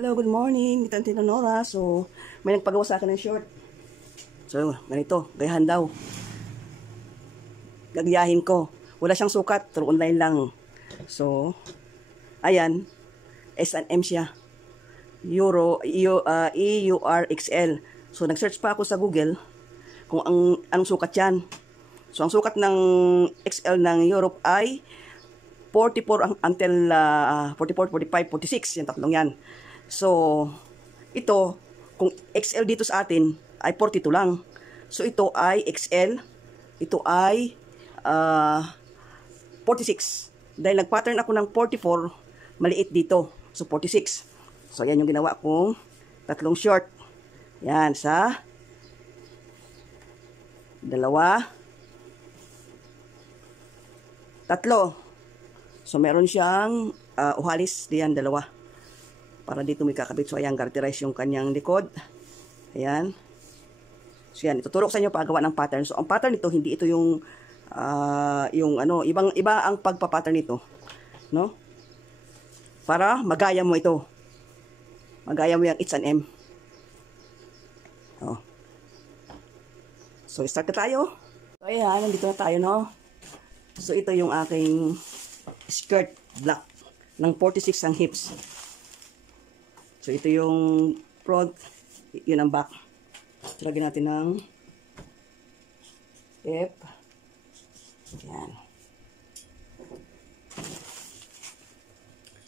Hello, good morning. Ito ang Tinonora. So, may nagpagawa sa akin ng short. So, ganito. Gayahan daw. Gagayahin ko. Wala siyang sukat. Pero online lang. So, ayan. S&M siya. EURXL. So, nag-search pa ako sa Google kung anong sukat yan. So, ang sukat ng XL ng Europe ay 44 until 44, 45, 46. Yung tatlong yan. So, ito, kung XL dito sa atin, ay 42 lang. So, ito ay XL. Ito ay 46. Dahil nag-pattern ako ng 44, maliit dito. So, 46. So, yan yung ginawa kong tatlong short. Yan, sa dalawa, tatlo. So, meron siyang uhalis diyan, dalawa. Para dito may kakabit. So, ayan, garterize yung kanyang likod. Ayan. So, yan. Ituturo ko sa inyo paggawa ng pattern. So, ang pattern nito, hindi ito yung iba ang pagpapattern nito. No? Para magaya mo ito. Magaya mo yung H&M. Oh. So, start na tayo. So, ayan, nandito na tayo, no? So, ito yung aking skirt black ng 46 ang hips. So, ito yung front, yun ang back. Lagyan natin ng tape. Yan.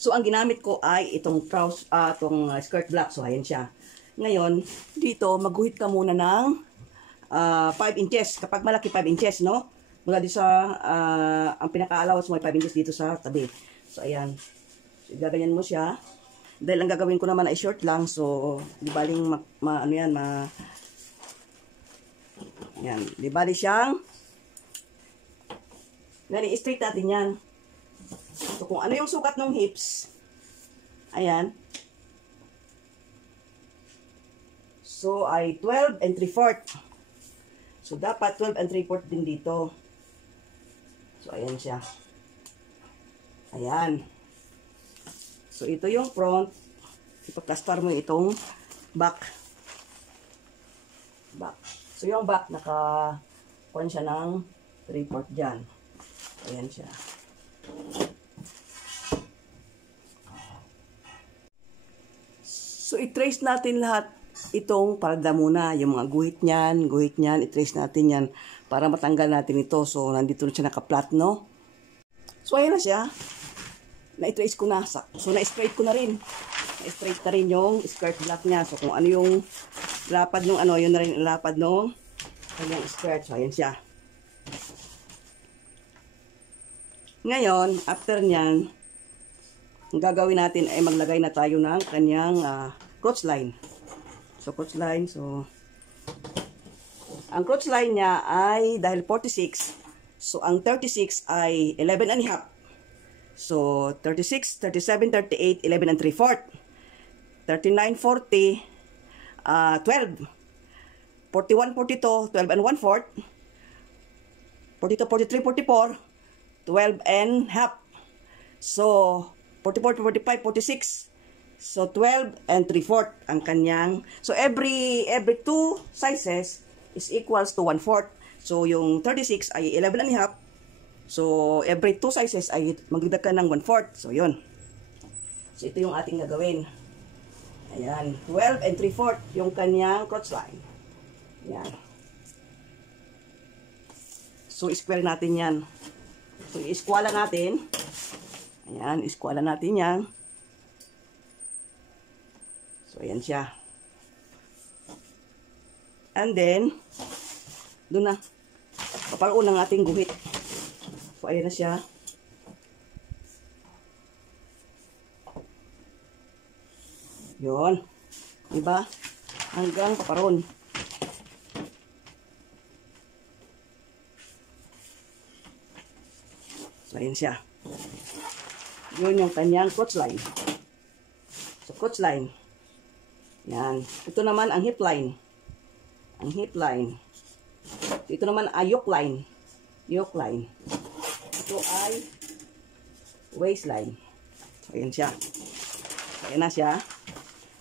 So, ang ginamit ko ay itong skirt black. So, ayan siya. Ngayon, dito, magguhit ka muna ng 5 inches. Kapag malaki, 5 inches, no? Mula dito sa, ang pinaka-allowance mo ay 5 inches dito sa tabi. So, ayan. So, gaganyan mo siya. Dahil ang gagawin ko naman ay short lang, so di baling yan, di bali siyang straight natin yan. So kung ano yung sukat ng hips, ayan. So ay 12 and 3/4. So dapat 12 and 3/4 din dito. So ayan siya. Ayan. So, ito yung front. Ipaplastar mo itong back. So, yung back, naka-kuhan siya ng 3/4 dyan. Ayan siya. So, i-trace natin lahat itong palda muna. Yung mga guhit niyan, i-trace natin yan para matanggal natin ito. So, nandito na siya naka-flat, no? So, ayan na siya. Na-trace ko na. So, na-straight ko na rin. Na-straight na rin yung skirt black niya. So, kung ano yung lapad nung yun na rin yung lapad nung kanyang skirt. So, ayan siya. Ngayon, after nyan, ang gagawin natin ay maglagay na tayo ng kanyang crotch line. So, crotch line. So, ang crotch line niya ay dahil 46. So, ang 36 ay 11 and a half. So, 36, 37, 38, 11 and 3/4. 39, 40, 12. 41, 42, 12 and 1/4. 42, 43, 44, 12 and half. So, 44, 45, 46. So, 12 and 3/4 ang kanyang. So, every 2 sizes is equals to 1/4. So, yung 36 ay 11 and half. So, every 2 sizes ay magdagdag ka ng 1/4. So, yun. So, ito yung ating gagawin. Ayan. 12 and 3/4 yung kanyang crotch line. Ayan. So, square natin yan. So, iskwala natin. Ayan. Iskwala natin yan. So, ayan siya. And then, doon na. Paparoon ng ating guhit. So, ayan na siya. Yun. Diba? Hanggang paparon. So, ayan siya. Yun yung kanyang crotch line. So, crotch line. Yan. Ito naman ang hip line. Ang hip line. Ito naman ay yoke line. Yoke line. Ito ay waistline. So, ayan siya. So, ayan na siya.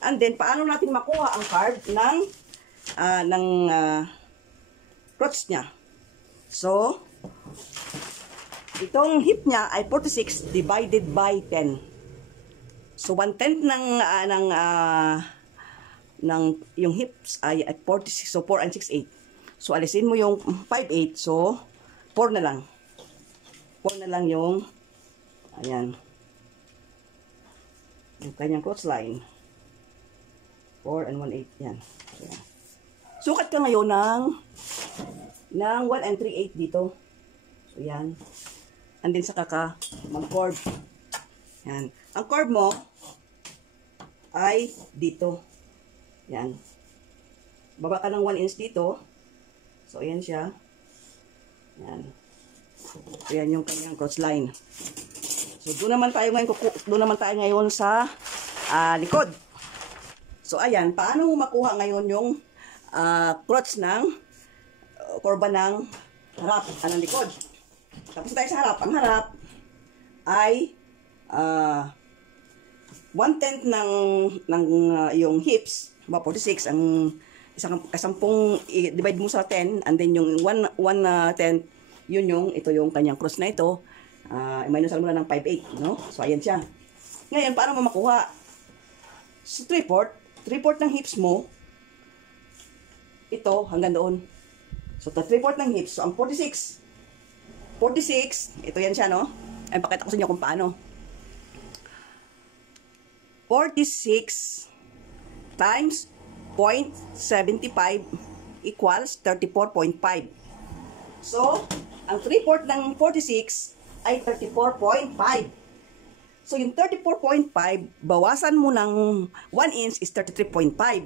And then, paano natin makuha ang carb ng crotch niya? So, itong hip niya ay 46 divided by 10. So, 1/10 ng yung hips ay 46. So, 4 and 6, 8. So, alisin mo yung 5, 8. So, 4 na lang. 4 na lang yung, ayan, yung kanyang crotch line. 4 and 1/8. Yan. So, yan. Sukat ka ngayon ng 1 and 3/8 dito. So, yan. And then, saka ka mag-curve. Yan. Ang curve mo ay dito. Yan. Baba ka ng 1 inch dito. So, ayan siya. Yan. So, yan yung kanyang crotch line. So, doon naman tayo ngayon sa likod. So, ayan. Paano mo makuha ngayon yung crotch ng kurba ng harap, ng likod? Tapos tayo sa harap. Ang harap ay 1/10 ng yung hips, 46, ang isang kasampung divide mo sa 10, and then yung 1/10, ito yung kanyang cross na ito. Minusan mo na ng 5/8, no? So, ayan siya. Ngayon, paano mo makuha? So, 3/4 ng hips mo, ito, hanggang doon. So, 3/4 ng hips. So, ang 46, ito yan siya, no? Ay, pakita ko sa inyo kung paano. 46 times 0.75 equals 34.5. So, ang 3/4 ng 46 ay 34.5. So, yung 34.5, bawasan mo ng 1 inch is 33.5.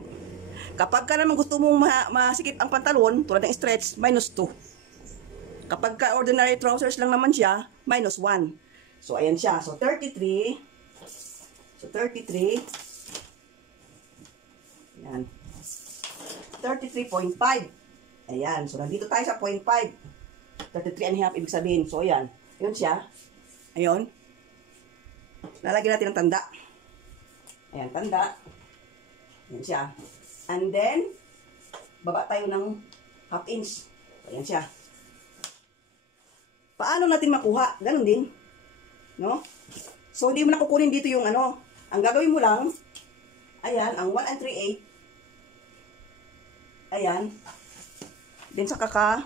Kapag ka naman gusto mong masikip ang pantalon, tulad ng stretch, -2. Kapag ka ordinary trousers lang naman siya, -1. So, ayan siya. So, 33. Ayan. 33.5. Ayan. So, nandito tayo sa 0.5. 33.5 ibig sabihin. So, ayan. Ayan siya. Ayan. Lalagyan natin ng tanda. Ayan, tanda. Ayan siya. And then, baba tayo ng 1/2 inch. Ayan siya. Paano natin makuha? Ganon din. No? So, hindi mo na kukunin dito yung ano. Ang gagawin mo lang, ayan, ang 1 and 3/8. Ayan. Then, saka ka,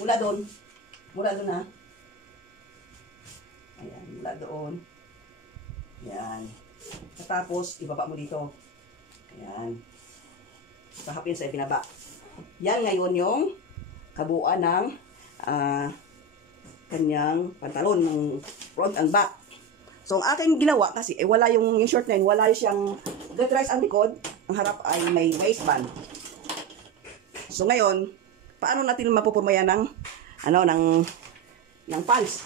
mula doon ha. Ayan, mula doon. Ayan. Tapos, ibaba mo dito. Ayan. Kahapin sa ibinaba. Yan ngayon yung kabuuan ng kanyang pantalon ng front and back. So, ang aking ginawa kasi, wala yung short na yun, wala siyang gatrise ang likod, ang harap ay may waistband. So, ngayon, paano natin mapupurmaya ng pants?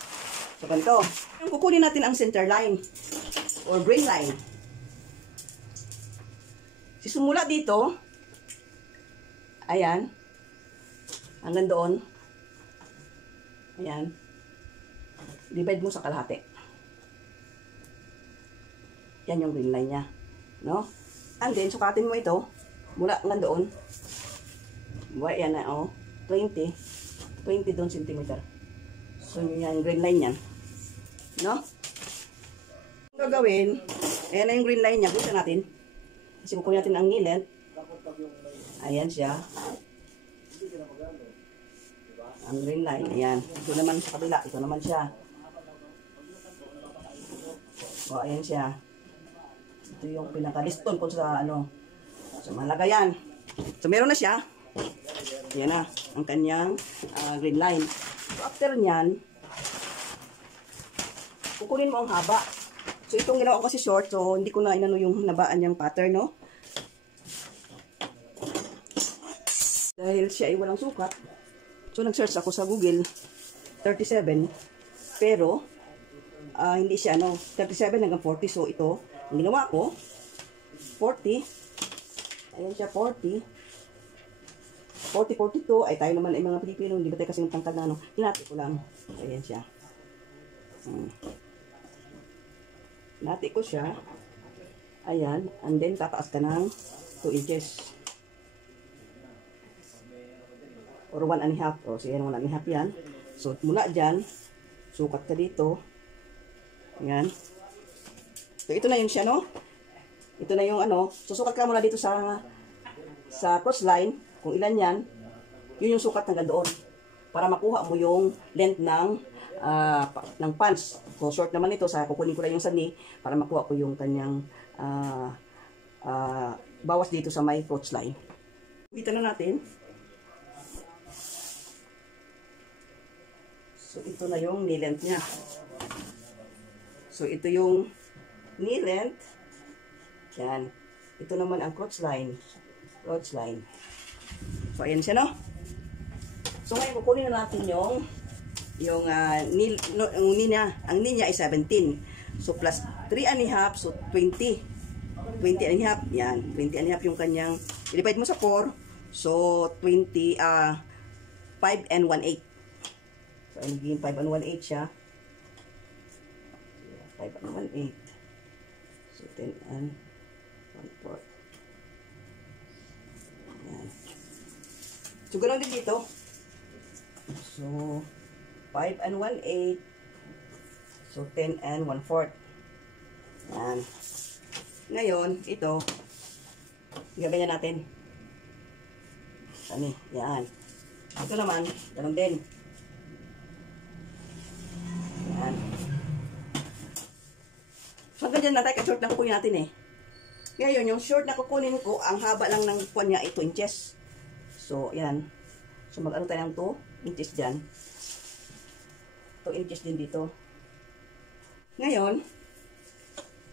So, ganito. Kukunin natin ang center line or grain line. Simula dito, ayan, hanggang doon, ayan, divide mo sa kalahati. Yan yung green line niya, no? And then, sukatin mo ito, mula hanggang doon, yan na, 20 doon centimeter. So, yan yung green line niyan, no? Ang gagawin, ayan na yung green line niya, gusto natin. Kasi kukunin natin ang ngilid. Ayan siya. Ang green line. Ayan. Ito naman sa kabila. Ito naman siya. O, ayan siya. Ito yung pinaka-liston kung sa ano. So, malaga yan. So, meron na siya. Ayan na. Ang kanyang green line. So, after nyan, kukunin mo ang haba. So, itong ginawa ko kasi short, so hindi ko na inano yung nabaan niyang pattern, no? Dahil siya ay walang sukat. So, nag-search ako sa Google, 37. Pero, hindi siya, 37 hanggang 40. So, ito, ang ginawa ko, 40. Ayan siya, 40. 40, 42. Ay, tayo naman ay mga Pilipino, hindi ba tayo kasing tangkad na, Hinati ko lang. Ayan siya. nati ko siya. Ayan. And then, tataas ka ng 2 inches. Or 1.5. O, so yan, 1.5 yan. So, mula dyan, sukat ka dito. Ayan. So, ito na yung siya, no? Ito na yung ano. Susukat ka muna dito sa cross line. Kung ilan yan, yun yung sukat hanggang doon. Para makuha mo yung length ng pants. So, short naman ito. Kukunin ko lang yung sani para makuha ko yung kanyang bawas dito sa may cross line. Kita na natin. So, ito na yung knee length niya. So, ito yung knee length. Yan. Ito naman ang crotch line. Crotch line. So, ayan siya, no? So, ngayon, kukunin na natin yung knee niya. Ang knee niya ay 17. So, plus 3.5. So, 20. 20.5. Yan. 20.5 yung kanyang, i-divide mo sa 4. So, 20, 5 and 1/8. So, ay naging 5 and 1/8 siya. 5 and 1/8. So, 10 and 1/4. Yan. So, ganoon din dito. So, 5 and 1/8. So, 10 and 1/4. Yan. Ngayon, ito, gaganyan natin. Ano, yan. Ito naman, ganoon din. Yan. So, ganyan na tayo, short na kukunin natin eh. Ngayon, yung short na kukunin ko, ang haba lang ng kuwan niya ay 2 inches. So, yan. So, mag-ano tayo ng 2 inches dyan. 2 inches din dito. Ngayon,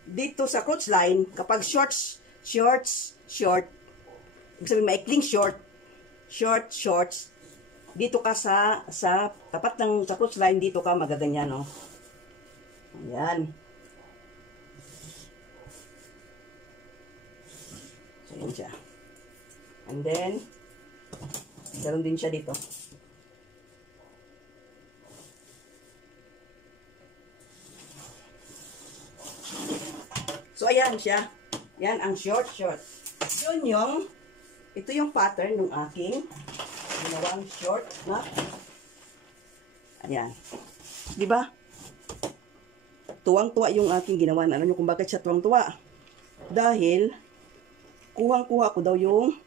dito sa crotch line, kapag short, ibig sabihin maikling shorts, dito ka sa tapat ng sa crotch line, dito ka magaganyan, no? Ayan. So, yan siya. And then, ganoon din siya dito. So, ayan siya. Yan ang short. Ito yung pattern ng aking ginawang short na. Ayan. Diba? Tuwang-tuwa yung aking ginawa. Alam nyo kung bakit siya tuwang-tuwa? Dahil, kuhang-kuha ko daw yung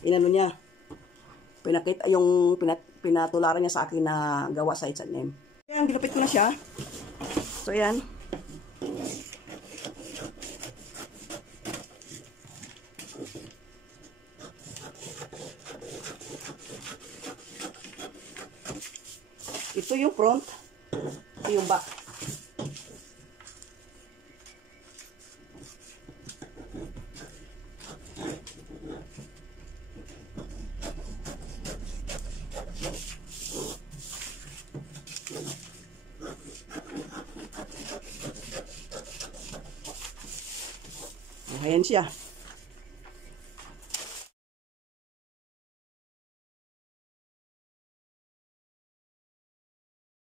inano niya. Pinakita yung pinatularan niya sa akin na gawa sa H&M. Ayan, ginupit ko na siya. So, ayan. Ito yung front, ito yung back. Ayan siya.